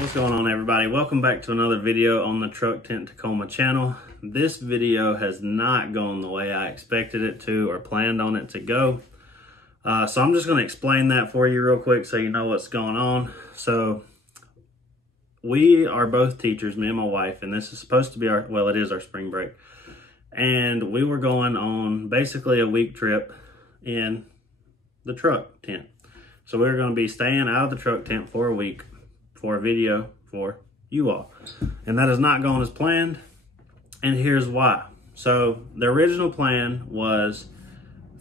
What's going on, everybody? Welcome back to another video on the Truck Tent Tacoma channel. This video has not gone the way I expected it to or planned on it to go. So I'm just going to explain that for you real quick so you know what's going on. So we are both teachers, me and my wife, and this is supposed to be our, well, it is our spring break. And we were going on basically a week trip in the truck tent. So we're going to be staying out of the truck tent for a week for a video for you all. And that has not gone as planned, and here's why. So the original plan was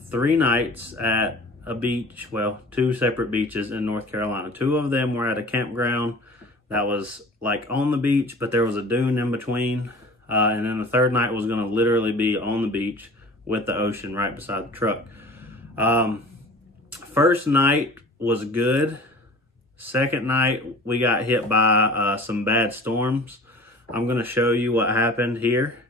3 nights at a beach, well, 2 separate beaches in North Carolina. 2 of them were at a campground that was like on the beach, but there was a dune in between. And then the 3rd night was gonna literally be on the beach with the ocean right beside the truck. First night was good. 2nd night, we got hit by some bad storms. I'm gonna show you what happened here.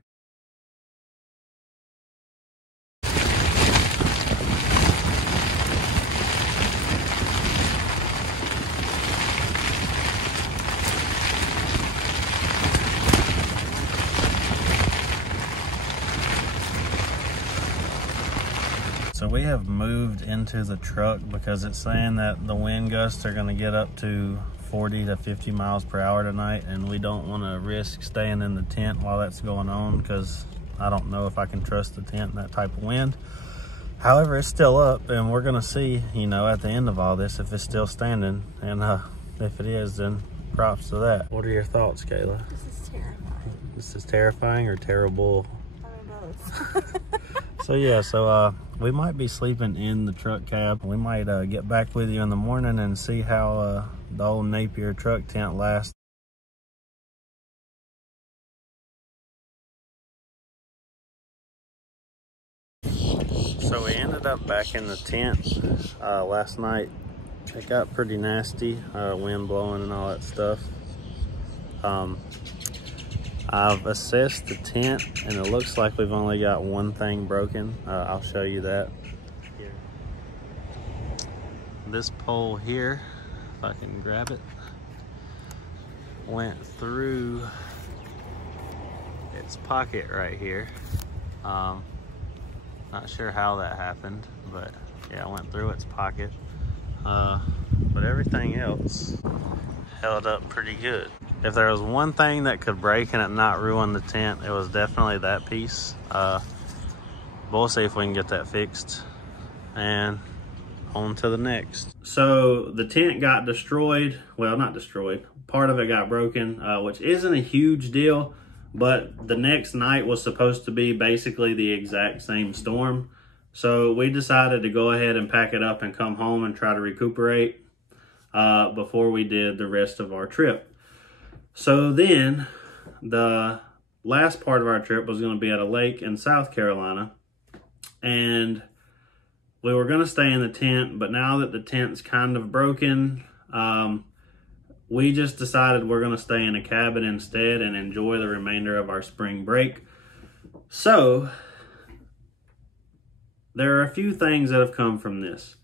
So we have moved into the truck because it's saying that the wind gusts are gonna get up to 40 to 50 miles per hour tonight, and we don't wanna risk staying in the tent while that's going on because I don't know if I can trust the tent in that type of wind. However, it's still up, and we're gonna see, you know, at the end of all this if it's still standing, and if it is, then props to that. What are your thoughts, Kayla? This is terrifying. This is terrifying or terrible? I mean, both. So yeah, we might be sleeping in the truck cab. We might get back with you in the morning and see how the old Napier truck tent lasts. So we ended up back in the tent last night. It got pretty nasty, wind blowing and all that stuff. I've assessed the tent, and it looks like we've only got one thing broken. I'll show you that here. This pole here, if I can grab it, went through its pocket right here. Not sure how that happened, but yeah, it went through its pocket. But everything else held up pretty good. If there was one thing that could break and it not ruin the tent, it was definitely that piece. But we'll see if we can get that fixed and on to the next. So the tent got destroyed. Well, not destroyed. Part of it got broken, which isn't a huge deal, but the next night was supposed to be basically the exact same storm. So we decided to go ahead and pack it up and come home and try to recuperate before we did the rest of our trip. So then the last part of our trip was going to be at a lake in South Carolina, and we were going to stay in the tent, but now that the tent's kind of broken, we just decided we're going to stay in a cabin instead and enjoy the remainder of our spring break. So there are a few things that have come from this.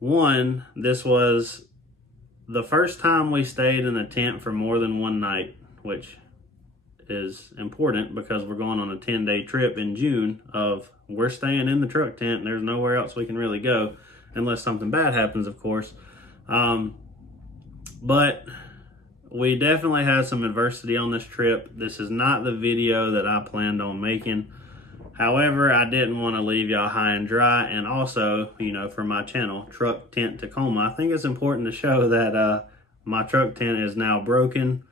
One, this was the first time we stayed in a tent for more than one night, which is important because we're going on a 10-day trip in June of we're staying in the truck tent and there's nowhere else we can really go unless something bad happens, of course. But we definitely had some adversity on this trip. This is not the video that I planned on making. However, I didn't want to leave y'all high and dry, and also, you know, for my channel, Truck Tent Tacoma, I think it's important to show that my truck tent is now broken,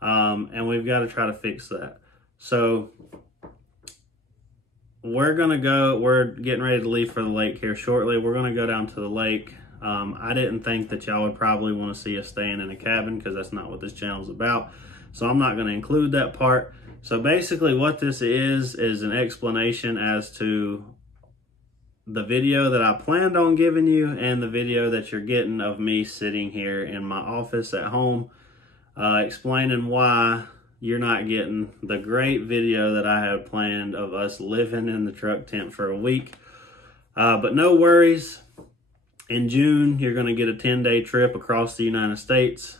and we've got to try to fix that. So we're getting ready to leave for the lake here shortly. We're going to go down to the lake. I didn't think that y'all would probably want to see us staying in a cabin because that's not what this channel is about. So I'm not going to include that part. So basically what this is an explanation as to the video that I planned on giving you and the video that you're getting of me sitting here in my office at home, explaining why you're not getting the great video that I had planned of us living in the truck tent for a week. But no worries. In June, you're going to get a 10-day trip across the United States.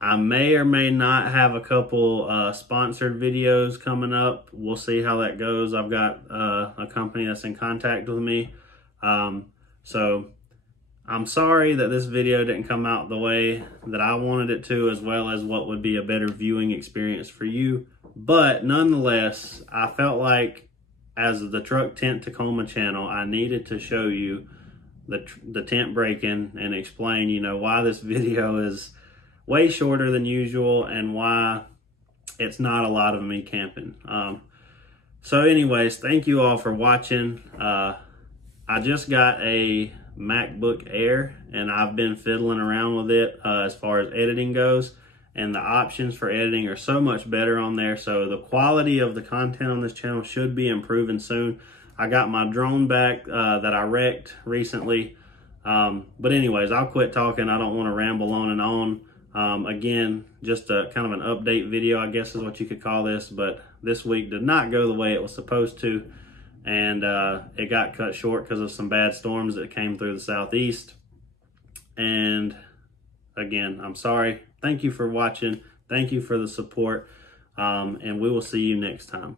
I may or may not have a couple sponsored videos coming up. We'll see how that goes. I've got a company that's in contact with me. So I'm sorry that this video didn't come out the way that I wanted it to, as well as what would be a better viewing experience for you. But nonetheless, I felt like as the Truck Tent Tacoma channel, I needed to show you the tent breaking and explain, you know, why this video is way shorter than usual and why it's not a lot of me camping. So anyways, thank you all for watching. I just got a MacBook Air and I've been fiddling around with it as far as editing goes, and the options for editing are so much better on there. So the quality of the content on this channel should be improving soon. I got my drone back that I wrecked recently. But anyways, I'll quit talking. I don't want to ramble on and on. Again, just a kind of an update video, I guess is what you could call this. But this week did not go the way it was supposed to. And it got cut short because of some bad storms that came through the southeast. And again, I'm sorry. Thank you for watching. Thank you for the support. And we will see you next time.